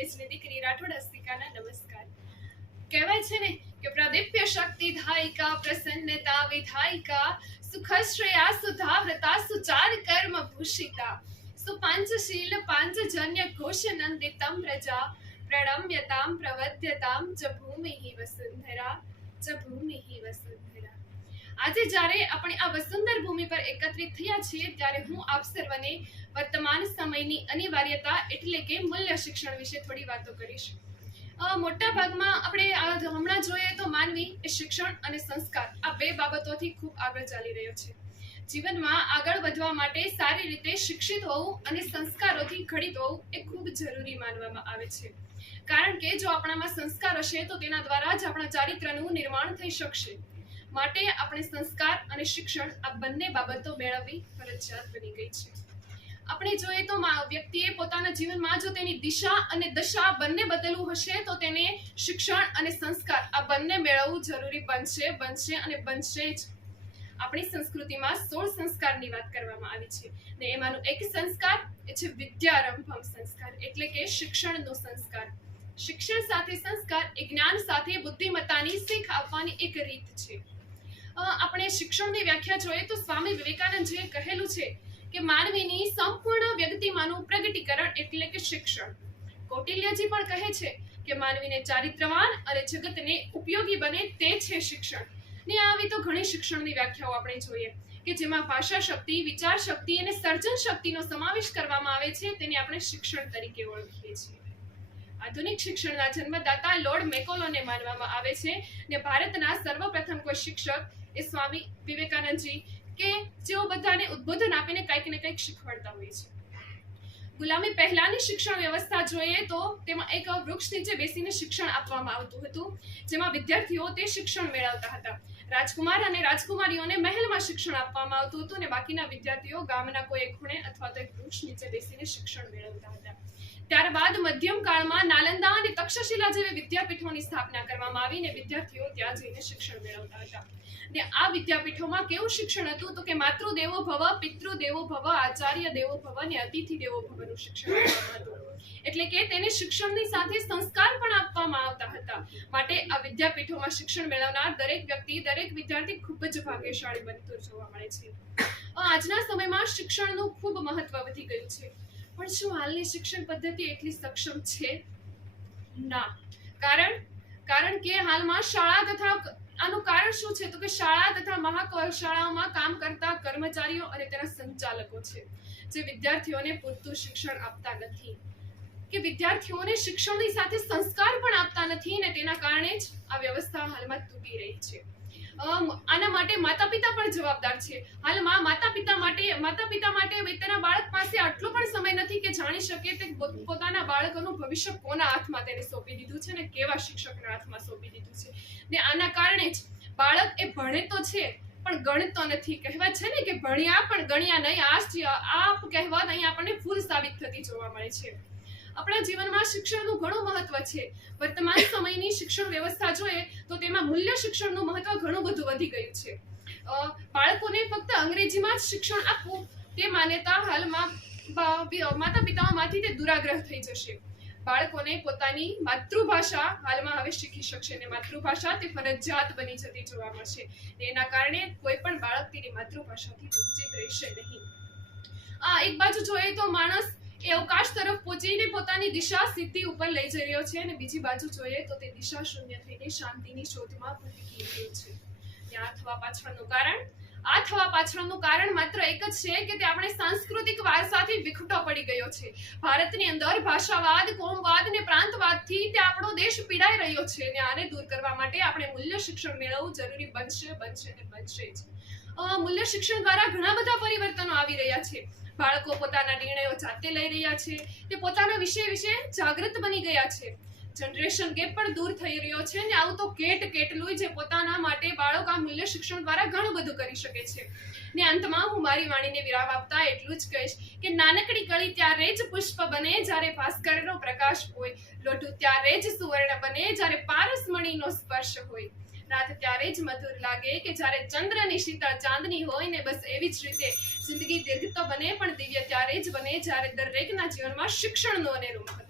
કોલેજની દીકરી રાઠોડ હસ્તિકાના નમસ્કાર. કહેવાય છે ને કે પ્રદીપ્ય શક્તિ ધાયિકા પ્રસન્નતા વિધાયિકા સુખશ્રેયા સુધાવ્રતા સુચાર કર્મ ભૂષિતા સુપંચશીલ પાંચજન્ય ઘોષનંદિતમ પ્રજા પ્રણમ્યતામ પ્રવદ્યતામ ચ ભૂમિ વસુંધરા ચ ભૂમિ વસુંધરા. આજે જ્યારે આપણે આ વસુંધર ભૂમિ પર એકત્રિત થયા છીએ ત્યારે હું આપ સર્વને વર્તમાન સમયની અનિવાર્યતા એટલે કે મૂલ્ય શિક્ષણ વિશે થોડી વાતો કરીશ. મોટા ભાગમાં આપણે હમણાં જોઈએ તો માનવી એ શિક્ષણ અને સંસ્કાર આ બે બાબતોથી ખૂબ આગળ ચાલી રહ્યો છે. જીવનમાં આગળ વધવા માટે સારી રીતે શિક્ષિત હોવું અને સંસ્કારોથી ઘડિત હોવું એ ખૂબ જરૂરી માનવામાં આવે છે. કારણ કે જો આપણામાં સંસ્કાર હશે તો તેના દ્વારા જ આપણા ચારિત્રનું નિર્માણ થઈ શકશે. માટે આપણે સંસ્કાર અને શિક્ષણ આ બંને બાબતો મેળવવી ફરજિયાત બની ગઈ છે. આપણે જોઈએ તો વ્યક્તિએ પોતાના જીવનમાં જો તેની દિશા અને દશા બંને બદલવું હશે તો તેને શિક્ષણ અને સંસ્કાર આ બંને મેળવવું જરૂરી બનશે અને બનશે જ. આપણી સંસ્કૃતિમાં 16 સંસ્કારની વાત કરવામાં આવી છે ને એમાંનો એક સંસ્કાર એ છે વિદ્યારંભમ સંસ્કાર એટલે કે શિક્ષણનો સંસ્કાર. શિક્ષણ સાથે સંસ્કાર એ જ્ઞાન સાથે બુદ્ધિમત્તાની શીખ આપવાની એક રીત છે. આપણે શિક્ષણની વ્યાખ્યા જોઈએ તો સ્વામી વિવેકાનંદજીએ કહેલું છે કે માનવીની સંપૂર્ણ વ્યક્તિમાંનું પ્રગટીકરણ એટલે કે શિક્ષણ. કૌટિલ્યજી પણ કહે છે કે માનવીને ચારિત્રવાન અને જગતને ઉપયોગી બને તે છે શિક્ષણ. ને આવી તો ઘણી શિક્ષણની વ્યાખ્યાઓ આપણે જોઈએ કે જેમાં ભાષા શક્તિ, વિચાર શક્તિ અને સર્જન શક્તિનો સમાવેશ કરવામાં આવે છે તેને આપણે શિક્ષણ તરીકે ઓળખીએ છીએ. આધુનિક શિક્ષણના જન્મદાતા લોર્ડ મેકોલોને માનવામાં આવે છે ને ભારતના સર્વપ્રથમ કોઈ શિક્ષક એ સ્વામી વિવેકાનંદજી કે જેઓ બધાને ઉદ્બોધન આપીને કંઈક ને કંઈક શીખવાડતા હોય છે. ગુલામી પહેલાની શિક્ષણ વ્યવસ્થા જોઈએ તો તેમાં એક વૃક્ષ નીચે બેસીને શિક્ષણ આપવામાં આવતું હતું જેમાં વિદ્યાર્થીઓ તે શિક્ષણ મેળવતા હતા. રાજકુમાર અને રાજકુમારીઓને મહેલમાં શિક્ષણ આપવામાં આવતું હતું અને બાકીના વિદ્યાર્થીઓ ગામના કોઈ એક ખૂણે અથવા તો એક વૃક્ષ નીચે બેસીને શિક્ષણ મેળવતા હતા. ત્યારબાદ મધ્યમ કાળમાં નાલંદા અને તક્ષશિલા જેવી વિદ્યાપીઠોની સ્થાપના કરવામાં આવી અને વિદ્યાર્થીઓ ત્યાં જઈને શિક્ષણ મેળવતા હતા. ને આ વિદ્યાપીઠોમાં કેવું શિક્ષણ હતું તો કે માતૃ દેવો ભવ, પિતૃ દેવો ભવ, આચાર્ય દેવો ભવ અને અતિથિ દેવો ભવનું શિક્ષણ આપવામાં હતું. એટલે કે તેને શિક્ષણની સાથે સંસ્કાર પણ આપવામાં આવતા હતા. માટે આ વિદ્યાપીઠોમાં શિક્ષણ મેળવનાર દરેક વ્યક્તિ, દરેક વિદ્યાર્થી ખૂબ જ ભાગ્યશાળી બનતું જોવા મળે છે. આજના સમયમાં શિક્ષણનું ખૂબ મહત્વ વધી ગયું છે. પણ શું હાલની શિક્ષણ પદ્ધતિ એટલી સક્ષમ છે? ના. કારણ કે હાલમાં શાળા તથા આનું કારણ શું છે તો કે શાળા તથા મહાશાળાઓમાં કામ કરતા કર્મચારીઓ અને તેના સંચાલકો છે જે વિદ્યાર્થીઓને પૂરતું શિક્ષણ આપતા નથી કે વિદ્યાર્થીઓને શિક્ષણની સાથે સંસ્કાર પણ આપતા નથી અને તેના કારણે જ આ વ્યવસ્થા હાલમાં તૂટી રહી છે. આના માટે માતા પિતા પણ જવાબદાર છે. હાલમાં માતા પિતા માટે તેના બાળક પાસે આટલો પણ સમય નથી કે જાણી શકે તે પોતાના બાળકોનું ભવિષ્ય કોના હાથમાં તેને સોંપી દીધું છે ને કેવા શિક્ષકના હાથમાં સોંપી દીધું છે. ને આના કારણે જ બાળક એ ભણે તો છે પણ ગણતો નથી. કહેવાય છે ને કે ભણ્યા પણ ગણ્યા નહીં. આ કહેવત અહીં આપણને ભૂલ સાબિત થતી જોવા મળે છે. આપણા જીવનમાં શિક્ષણનું ઘણું મહત્વ છે. વર્તમાન સમયની શિક્ષણ વ્યવસ્થા જોઈએ તો તેમાં મૂલ્ય શિક્ષણનું મહત્વ ઘણું બધું વધી ગયું છે. બાળકોને ફક્ત અંગ્રેજીમાં જ શિક્ષણ આપવું તે માન્યતા હાલમાં માતા પિતાઓમાંથી તે દુરાગ્રહ થઈ જશે. બાળકોને પોતાની માતૃભાષા હાલમાં હવે શીખી શકશે અને માતૃભાષા તે ફરજિયાત બની જતી જોવા મળશે. એના કારણે કોઈ પણ બાળક તેની માતૃભાષાથી વંચિત રહેશે નહીં. એક બાજુ જોઈએ તો માણસ એ અવકાશ તરફ પહોંચીને પોતાની દિશા સિદ્ધિ ઉપર લઈ જઈ રહ્યો છે અને બીજી બાજુ જોઈએ તો તે દિશા શૂન્ય થઈને શાંતિની શોધમાં ભટકી રહ્યો છે. આ થવા પાછળનું કારણ માત્ર એક જ છે કે તે આપણે સાંસ્કૃતિક વારસાથી વિખૂટો પડી ગયો છે. ભારતની અંદર ભાષાવાદ, કોમવાદ અને પ્રાંતવાદથી તે આપણો દેશ પીડાઈ રહ્યો છે અને આને દૂર કરવા માટે આપણે મૂલ્ય શિક્ષણ મેળવવું જરૂરી બનશે જ. મૂલ્ય શિક્ષણ દ્વારા ઘણા બધા પરિવર્તનો આવી રહ્યા છે. બાળકો પોતાના નિર્ણયો જાતે લઈ રહ્યા છે. તે પોતાના વિશે જાગૃત બની ગયા છે. જનરેશન ગેપ પણ દૂર થઈ રહ્યો છે ને આવું તો કેટલું જે પોતાના માટે બાળક આ મૂલ્ય શિક્ષણ દ્વારા ઘણું બધું કરી શકે છે. ને અંતમાં હું મારી વાણીને વિરામ આપતા એટલું જ કહીશ કે નાનકડી કળી ત્યારે જ પુષ્પ બને જ્યારે ભાસ્કરનો પ્રકાશ હોય. લોઢું ત્યારે જ સુવર્ણ બને જ્યારે પારસમણીનો સ્પર્શ હોય. રાત ત્યારે જ મધુર લાગે કે જ્યારે ચંદ્રની શીતળ ચાંદની હોય ને બસ એવી જ રીતે જિંદગી દીર્ઘ તો બને પણ દિવ્ય ત્યારે જ બને જ્યારે દરેકના જીવનમાં શિક્ષણનું અનેરું મહત્વ